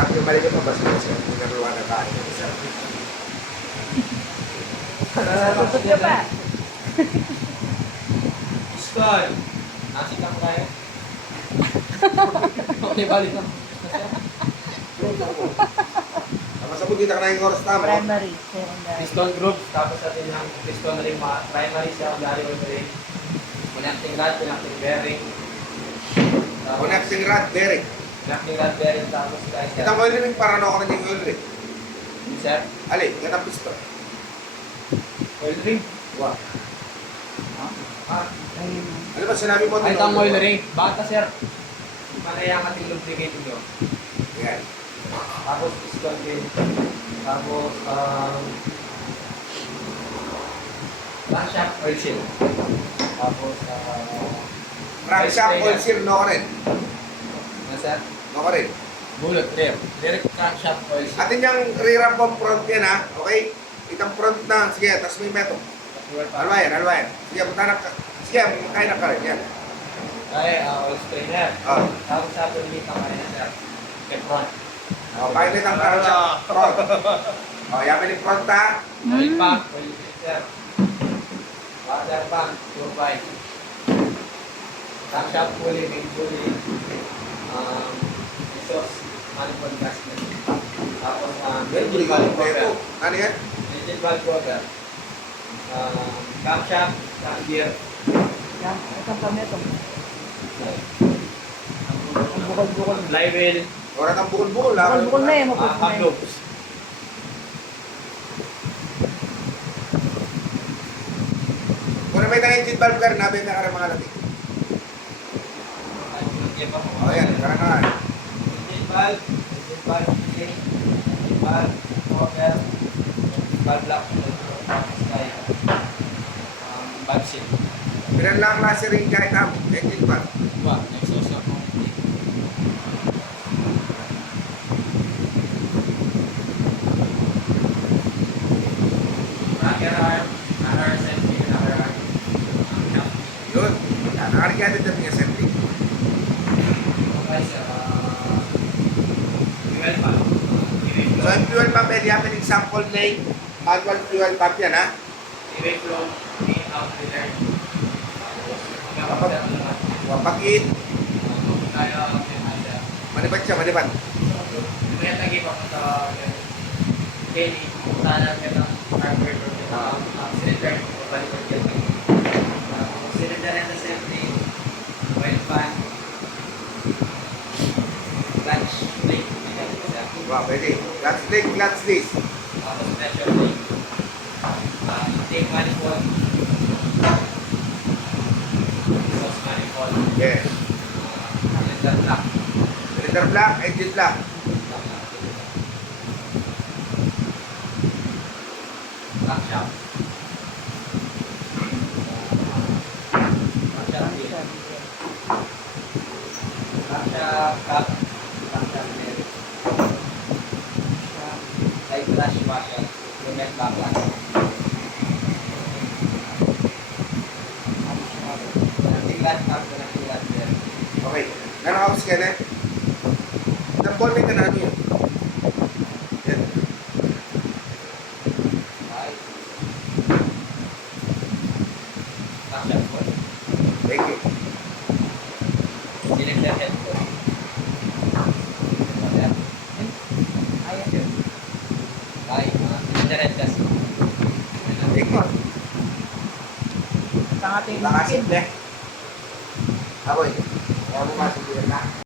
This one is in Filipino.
Bakit yung mali ka pa ba sila sir? Kung naruwa na kain. Susot ka pa. Skull. Nasi lang tayo. Okay, balik na. Masabog kita ka na yung oras tama. Primary, secondary. Piston group, tapos natin yung piston ring, mga primary, secondary, ring. Connecting rod, connecting bearing. Tapos, Connecting rod, bearing. Rod, bearing, tapos guys. Itang oil ring para ka na yung oil ring. Sir, Ali, yan ang piston. oil ring. Wow. Ah, Ayun. Ano ba sinabi mo? ay, itang oil ring. Bata, sir. Manayang ating lubricating nyo. Yan. Tapos piston din. Tapos, um, crankshaft oil seal. Tapos, uh, Crankshaft oil seal, no ka rin. Sir? No ka rin. Bullet, rear. Direct crankshaft oil. Atin yung re-ramp of front yan ha. Okay? Itang front na. Sige, tapos may meto. Alwa yan, alwa yan. Sige, punta na ka. Sige, kain na ka rin. Yan. Ay, uh, oil strainer. Oh. Tapos sa ito, limit ang kanina sir. Petron. Oh, kain na itang crankshaft front. Oh, yaman yung front ha. Oil pump, oil filter. Water pump, turbine. Crankshaft pulley, main pulley. Um, exhaust, manifold gasket. Tapos, um, engine valve cover. Ano yan? Engine valve cover. Um, camshaft, cam gear. Yan, ito. Ang bukol-bukol. Flywheel. Wala kang bukol-bukol. Bukol-bukol na eh, eh. loops. Kung may tayong engine valve ka rin, nabi na ka rin mga latik. Oh, yan. Kaya na nga. Engine valve, engine valve filling, engine valve cover, engine valve lock, tapos tayo. Um, valve seal. Pinan lang klase rin kahit am. Engine valve. Diba? Exhaust na po. Rocker arm, rocker arm. Yun. Nakarigado din yung assembly. Okay, sir. ah, fuel pump. So, yung fuel pump, eh, yaman example na yung manual fuel pump yan, ha? Direct flow, in, out, return. Kapag- Wapakit. Tayo, okay, Manibat siya, manibat. Kaya lagi pa po sa daily, sana ka ng hardware or uh, cylinder, balik ko yan. Cylinder and assembly, oil pan, clutch, brake, Pwede. Clutch link, clutch disc. tapos pressure brake, uh, intake manifold, exhaust manifold, Yes. cylinder block, Cylinder block, engine block. block shaft. Block shaft Flash washer, cement backlash. Natilat up natilat there. Okay. Meron ako scanner. Nang ball may kanano yun. You. Sa ating Nakasimple. Eh. Kaya bumasok din na.